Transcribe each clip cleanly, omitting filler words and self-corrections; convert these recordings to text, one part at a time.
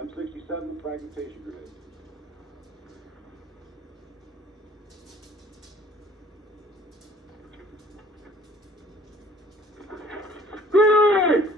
M67 fragmentation grenade. Grenade!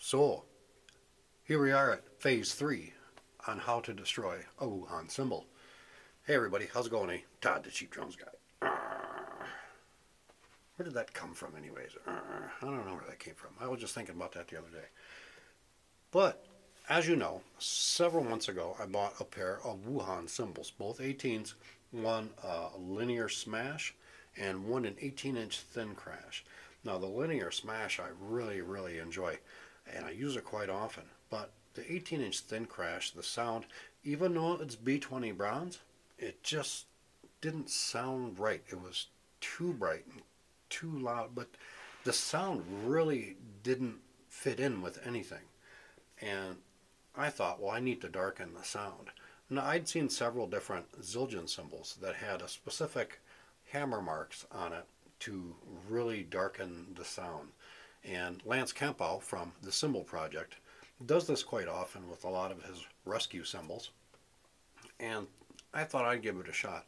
So, here we are at phase 3 on how to destroy a Wuhan Cymbal. Hey everybody, how's it going? Todd, the Cheap Drums guy. Where did that come from anyways? I don't know where that came from. I was just thinking about that the other day. But, as you know, several months ago I bought a pair of Wuhan Cymbals, both 18s, one a linear smash and one an 18-inch thin crash. Now the linear smash I really enjoy, and I use it quite often, but the 18-inch thin crash, the sound, even though it's B20 bronze, it just didn't sound right. It was too bright and too loud, but the sound really didn't fit in with anything. And I thought, well, I need to darken the sound. Now, I'd seen several different Zildjian cymbals that had a specific hammer marks on it to really darken the sound. And Lance Kempow from the Cymbal Project does this quite often with a lot of his rescue cymbals. And I thought I'd give it a shot.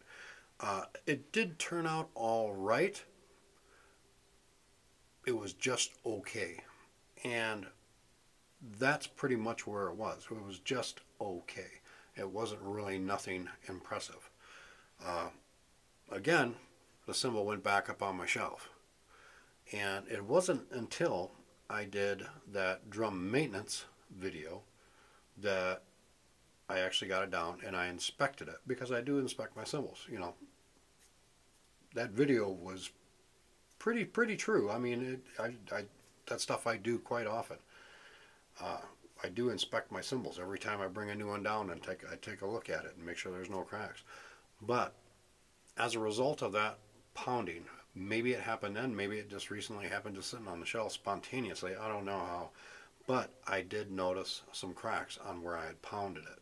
It did turn out all right. It was just okay. And that's pretty much where it was. It was just okay. It wasn't really nothing impressive. Again, the cymbal went back up on my shelf. And it wasn't until I did that drum maintenance video that I actually got it down and I inspected it, because I do inspect my cymbals. You know, that video was pretty true. I mean, that stuff I do quite often. I do inspect my cymbals every time I bring a new one down, and I take a look at it and make sure there's no cracks. But as a result of that pounding, maybe it happened then, maybe it just recently happened just sitting on the shelf spontaneously, I don't know how, but I did notice some cracks on where I had pounded it.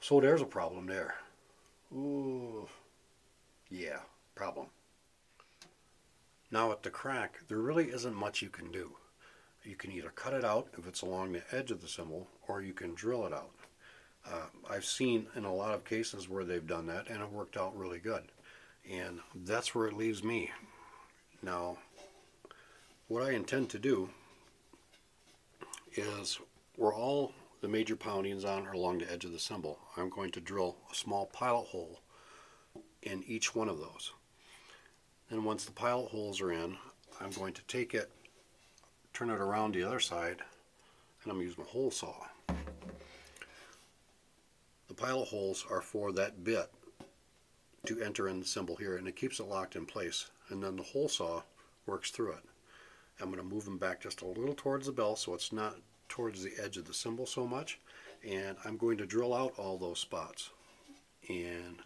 So there's a problem there. Ooh, yeah, problem. Now at the crack, there really isn't much you can do. You can either cut it out if it's along the edge of the cymbal, or you can drill it out. I've seen in a lot of cases where they've done that, and it worked out really good. And that's where it leaves me. Now, what I intend to do is, where all the major poundings on are along the edge of the cymbal, I'm going to drill a small pilot hole in each one of those. And once the pilot holes are in, I'm going to take it, turn it around the other side, and I'm going to use my hole saw. The pilot holes are for that bit to enter in the cymbal here, and it keeps it locked in place, and then the hole saw works through it. I'm going to move them back just a little towards the bell so it's not towards the edge of the cymbal so much, and I'm going to drill out all those spots. And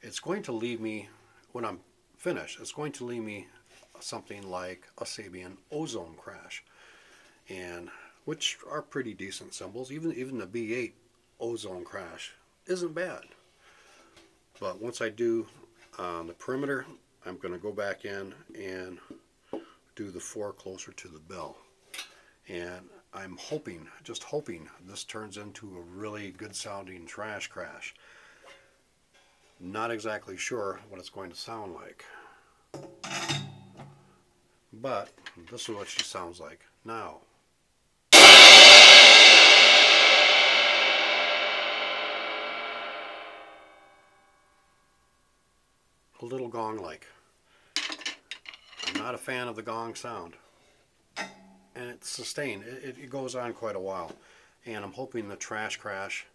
it's going to leave me, when I'm finished, it's going to leave me something like a Sabian ozone crash, and which are pretty decent cymbals. Even the B8 ozone crash isn't bad. But once I do the perimeter, I'm going to go back in and do the 4 closer to the bell. And I'm hoping, just hoping, this turns into a really good sounding trash crash. Not exactly sure what it's going to sound like, but this is what she sounds like now. A little gong-like. I'm not a fan of the gong sound, and it's sustained. It goes on quite a while, and I'm hoping the trash crash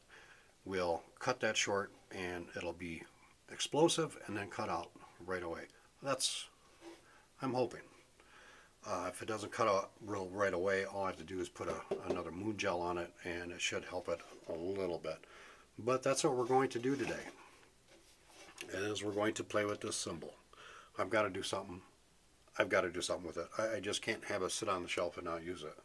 will cut that short and it'll be explosive and then cut out right away. I'm hoping. If it doesn't cut out real right away, all I have to do is put another moon gel on it, and it should help it a little bit. But that's what we're going to do today, is we're going to play with this cymbal. I've got to do something. I've got to do something with it. I just can't have it sit on the shelf and not use it.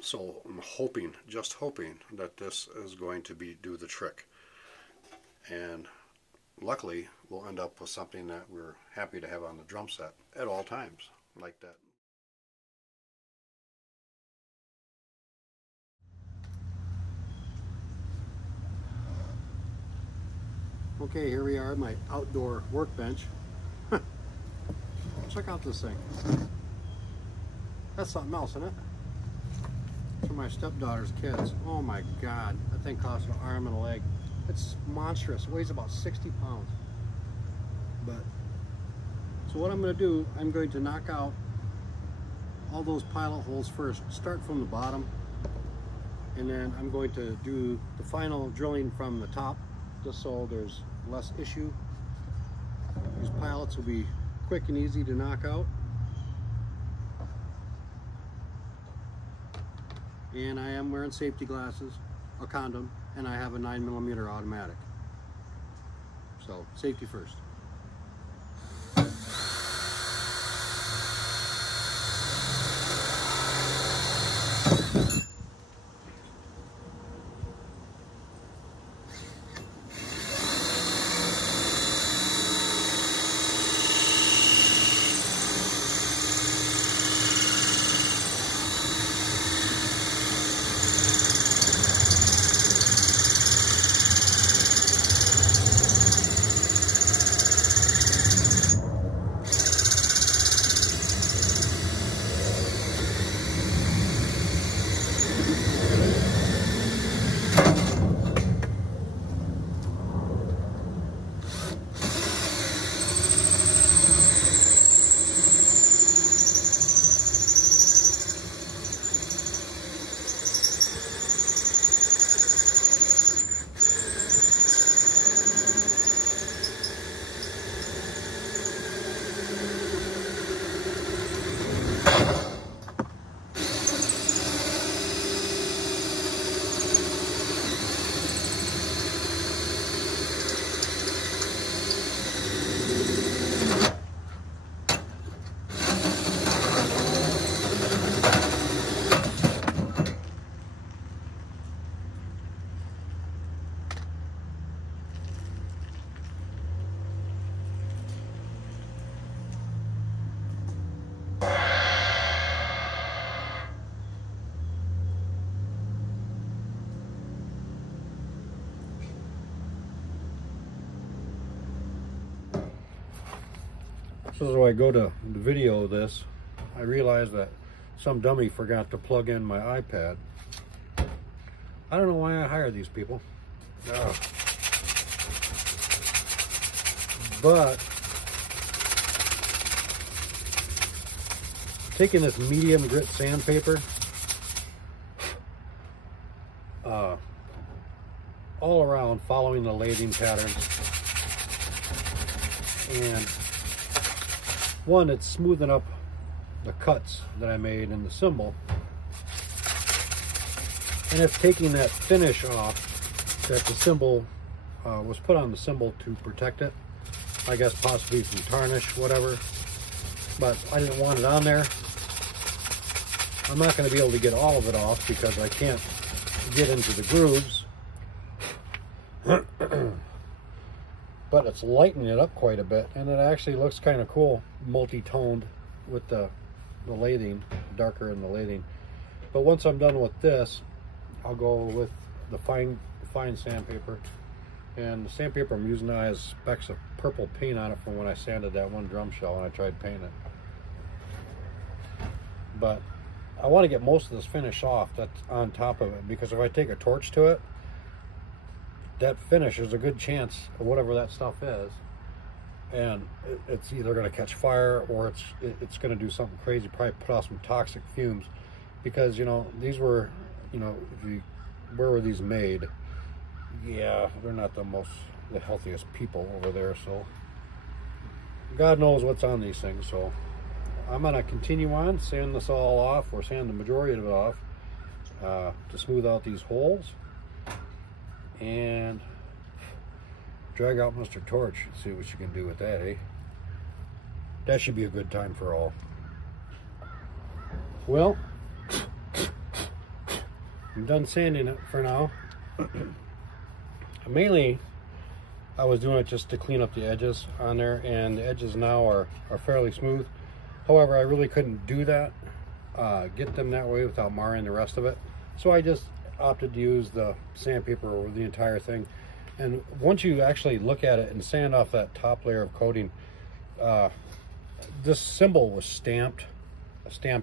So I'm hoping, just hoping, that this is going to do the trick. And luckily, we'll end up with something that we're happy to have on the drum set at all times, like that. Okay, here we are at my outdoor workbench. Check out this thing. That's something else, isn't it? It's for my stepdaughter's kids. Oh my God, that thing costs an arm and a leg. It's monstrous. It weighs about 60 pounds. But so what I'm going to do, I'm going to knock out all those pilot holes first. Start from the bottom, and then I'm going to do the final drilling from the top, just so there's less issue. These pilots will be quick and easy to knock out. And I am wearing safety glasses, a condom, and I have a 9mm automatic. So safety first. So as I go to the video of this, I realized that some dummy forgot to plug in my iPad. I don't know why I hire these people. But taking this medium grit sandpaper all around, following the lathing patterns, and one, it's smoothing up the cuts that I made in the cymbal, and it's taking that finish off that the cymbal was put on the cymbal to protect it. I guess possibly some tarnish, whatever, but I didn't want it on there. I'm not going to be able to get all of it off because I can't get into the grooves. But it's lightening it up quite a bit, and it actually looks kind of cool, multi-toned with the lathing, darker in the lathing. But once I'm done with this, I'll go with the fine sandpaper. And the sandpaper I'm using now has specks of purple paint on it from when I sanded that one drum shell and I tried painting it. But I want to get most of this finish off that's on top of it, because if I take a torch to it, that finish, there's a good chance of whatever that stuff is, and it's either going to catch fire or it's going to do something crazy, probably put off some toxic fumes, because, you know, these were, you know, where were these made? Yeah, they're not the healthiest people over there, so God knows what's on these things. So I'm going to continue on, sand this all off, or sand the majority of it off, to smooth out these holes, and drag out Mr. Torch and see what you can do with that, eh? That should be a good time for all. Well, I'm done sanding it for now. Mainly, I was doing it just to clean up the edges on there, and the edges now are fairly smooth. However, I really couldn't do that, get them that way without marring the rest of it. So I just opted to use the sandpaper over the entire thing. And once you actually look at it and sand off that top layer of coating, this cymbal was stamped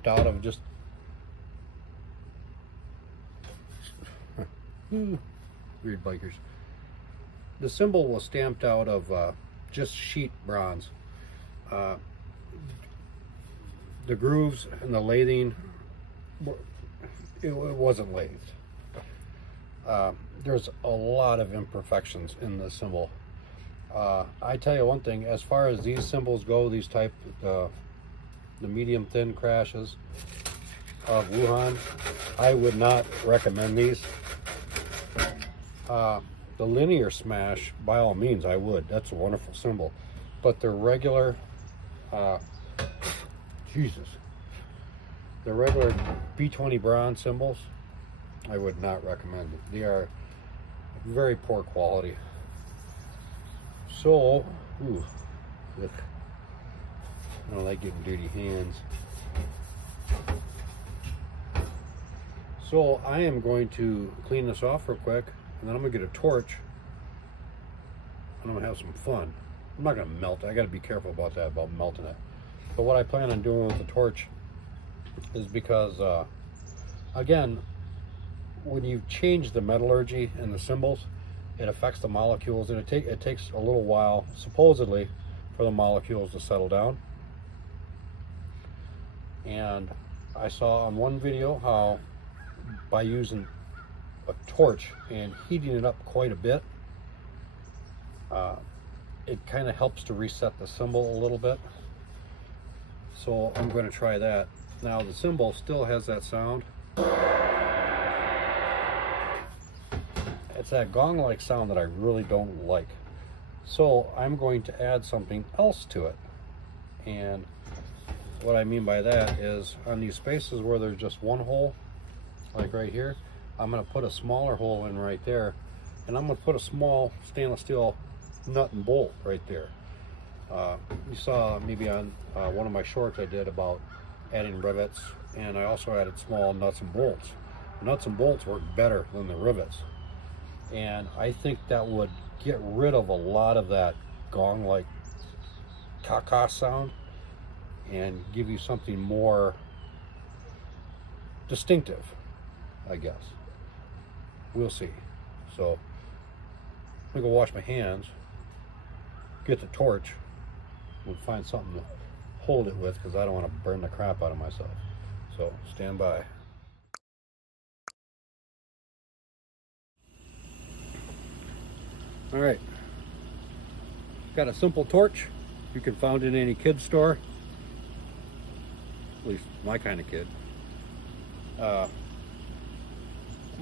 out of just weird bikers. The cymbal was stamped out of just sheet bronze. The grooves and the lathing, it wasn't lathed. There's a lot of imperfections in the cymbal. I tell you one thing, as far as these cymbals go, these type, the medium thin crashes of Wuhan, I would not recommend these. The linear smash, by all means, I would. That's a wonderful cymbal. But the regular, the regular B20 bronze cymbals, I would not recommend it. They are very poor quality. So, look, I don't like getting dirty hands. So I am going to clean this off real quick, and then I'm gonna get a torch, and I'm gonna have some fun. I'm not gonna melt it. I gotta be careful about that, about melting it. But what I plan on doing with the torch is because, again, when you change the metallurgy in the cymbals, it affects the molecules, and it takes a little while, supposedly, for the molecules to settle down. And I saw on one video how by using a torch and heating it up quite a bit, it kind of helps to reset the cymbal a little bit. So I'm going to try that. Now the cymbal still has that sound. It's that gong-like sound that I really don't like. So I'm going to add something else to it. And what I mean by that is, on these spaces where there's just one hole, like right here, I'm going to put a smaller hole in right there, and I'm going to put a small stainless steel nut and bolt right there. You saw maybe on one of my shorts I did about adding rivets, and I also added small nuts and bolts. The nuts and bolts work better than the rivets, and I think that would get rid of a lot of that gong-like caca sound and give you something more distinctive, I guess. We'll see. So I'm gonna go wash my hands, get the torch, and find something to hold it with, because I don't want to burn the crap out of myself. So stand by. All right, got a simple torch. You can find it in any kid store, at least my kind of kid. I'm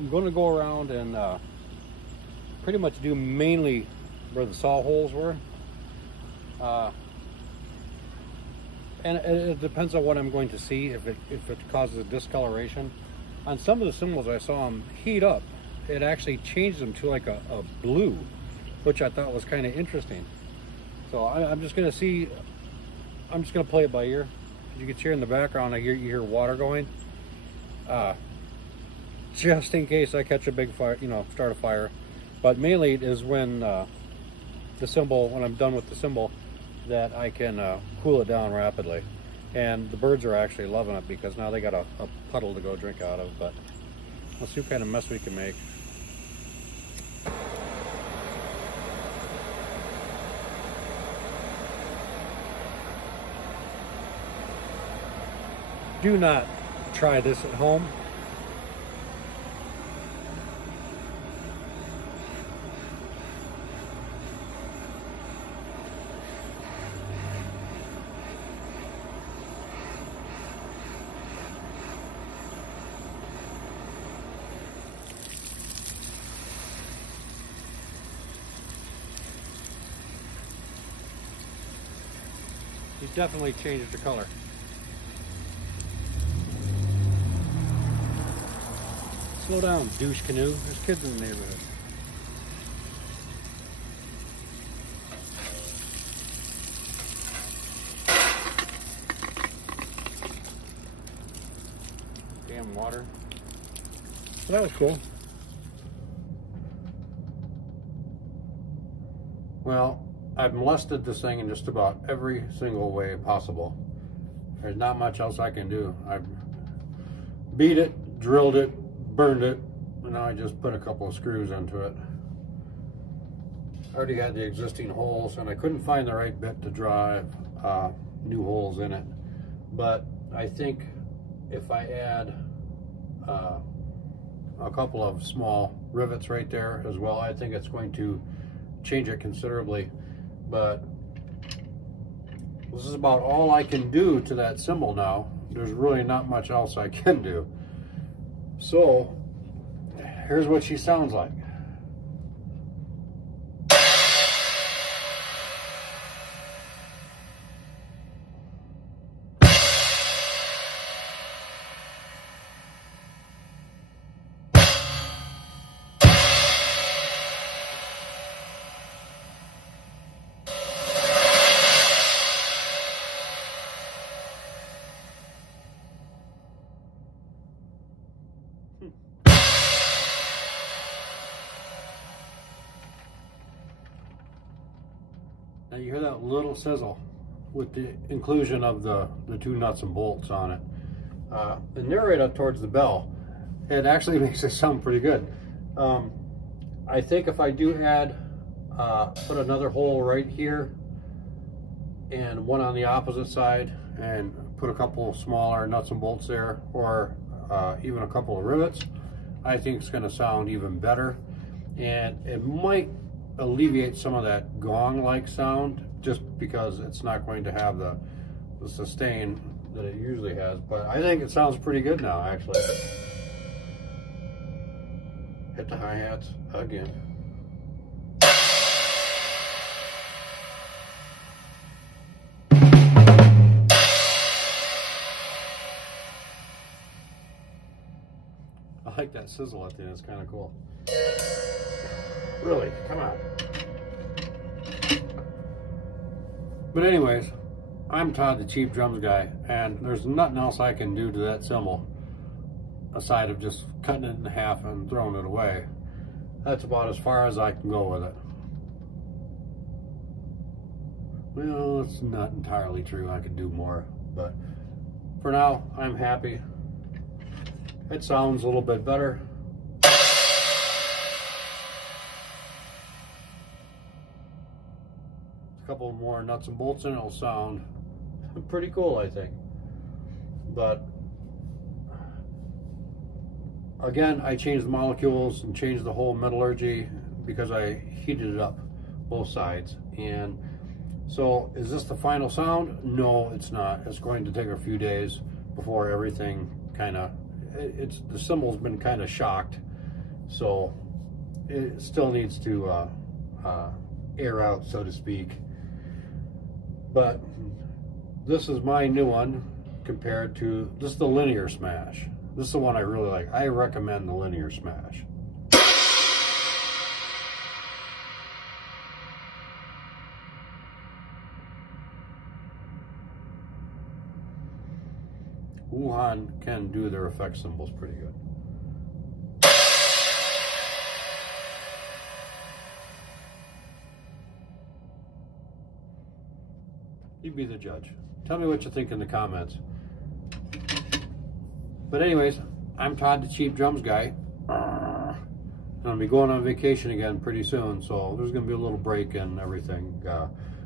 going to go around and pretty much do mainly where the saw holes were. And it depends on what I'm going to see, if it causes a discoloration. On some of the cymbals I saw them heat up, it actually changed them to like a blue, which I thought was kind of interesting. So I'm just going to see, I'm just going to play it by ear. You can hear in the background, you hear water going. Just in case I catch a big fire, start a fire. But mainly it is when the cymbal, when I'm done with the cymbal, that I can cool it down rapidly. And the birds are actually loving it, because now they got a puddle to go drink out of. But let's see what kind of mess we can make. Do not try this at home. He definitely changed the color. Slow down, douche canoe. There's kids in the neighborhood. Damn water. So that was cool. Well, I've molested this thing in just about every single way possible. There's not much else I can do. I've beat it, drilled it, burned it, and now I just put a couple of screws into it. I already had the existing holes, and I couldn't find the right bit to drive new holes in it. But I think if I add a couple of small rivets right there as well, I think it's going to change it considerably. But this is about all I can do to that cymbal now. There's really not much else I can do. So here's what she sounds like. Now you hear that little sizzle with the inclusion of the two nuts and bolts on it. And they're right up towards the bell. It actually makes it sound pretty good. I think if I do add, put another hole right here and one on the opposite side and put a couple smaller nuts and bolts there, or even a couple of rivets, I think it's going to sound even better. And it might alleviate some of that gong-like sound, just because it's not going to have the sustain that it usually has. But I think it sounds pretty good now, actually. Hit the hi-hats again. I like that sizzle at the end, it's kind of cool. Really, come on. But anyways, I'm Todd, the cheap drums guy, and there's nothing else I can do to that cymbal aside of just cutting it in half and throwing it away. That's about as far as I can go with it. Well, it's not entirely true. I could do more, but for now, I'm happy. It sounds a little bit better. Couple more nuts and bolts in, it'll sound pretty cool, I think. But again, I changed the molecules and changed the whole metallurgy because I heated it up both sides. And so is this the final sound? No, it's not. It's going to take a few days before everything kind of, the cymbal's been kind of shocked, so it still needs to air out, so to speak. But this is my new one compared to, this is the linear smash. This is the one I really like. I recommend the linear smash. Wuhan can do their effect cymbals pretty good. You be the judge. Tell me what you think in the comments. But anyways, I'm Todd, the cheap drums guy. I'm gonna be going on vacation again pretty soon, so there's gonna be a little break and everything.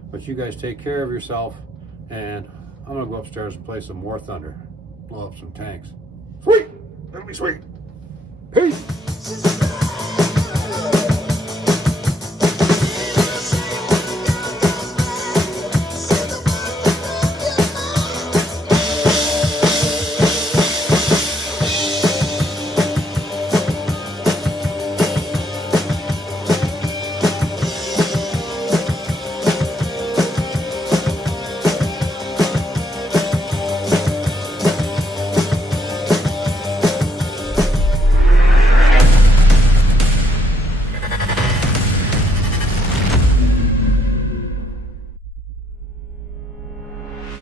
But you guys take care of yourself, and I'm gonna go upstairs and play some more thunder. Blow up some tanks. Sweet! That'll be sweet. Peace!